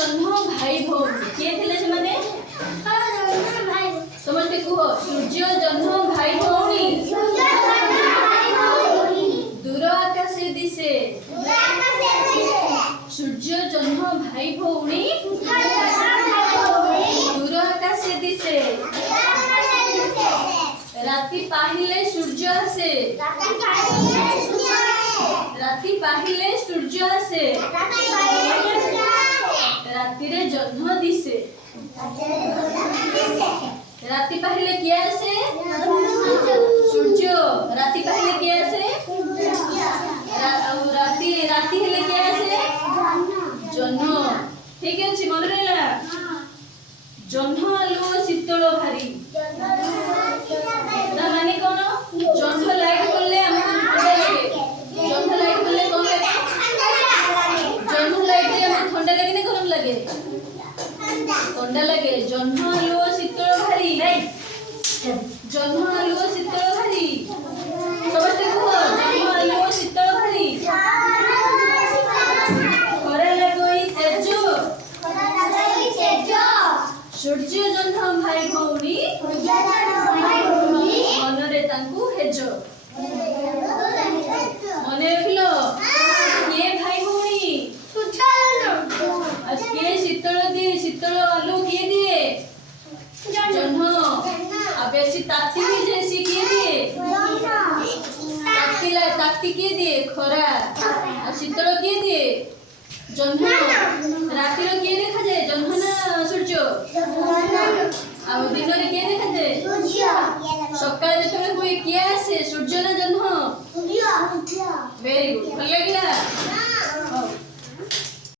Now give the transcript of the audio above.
जन्म भाई भौणी किए थे से माने समझते कुह सूर्य जन्म भाई भौणी दूर आकाशे दिसे सूर्य जन्म भाई भौणी दूर आकाशे दिसे राति पाहिले सूर्य आसे राति पाहिले सूर्य आसे राति रे जन्म दिसे राति पाहिले किए आसे सूर्य राति पाहिले किए आसे राति राति हेले किए आसे जन्म ठीक अछि मन रहला जन्म आलो शीतल भारी ना माने कोन जन्म लाइट करले हमको ठंडा लगे जन्म लाइट करले कोन लगे जन्म लाइट रे हमको ठंडा लगे ना गरम लगे ठंडा लगे जन्म आलो शीतल भारी जन्म आलो शीतल भारी समझते को जन्म आलो शीतल भारी खरा लगोई तेजो सूर्य जन्म भाई भौणी मनरे तांकु हेजो मने रखिलो के भाई भौणी आज के शीतल दिए शीतल आलू किए दिए जन्म अब ऐसी ताती भी जैसी किए दिए ताती किए दिए खरा और शीतल किए दिए जन्म राति रो किए देखा जाए जन्म ना सूर्य अब दिन रे किए देखा जाए सकाळ जेतबे कोई किए आसे सूर्य ना जन्म वेरी गुड भल लागिला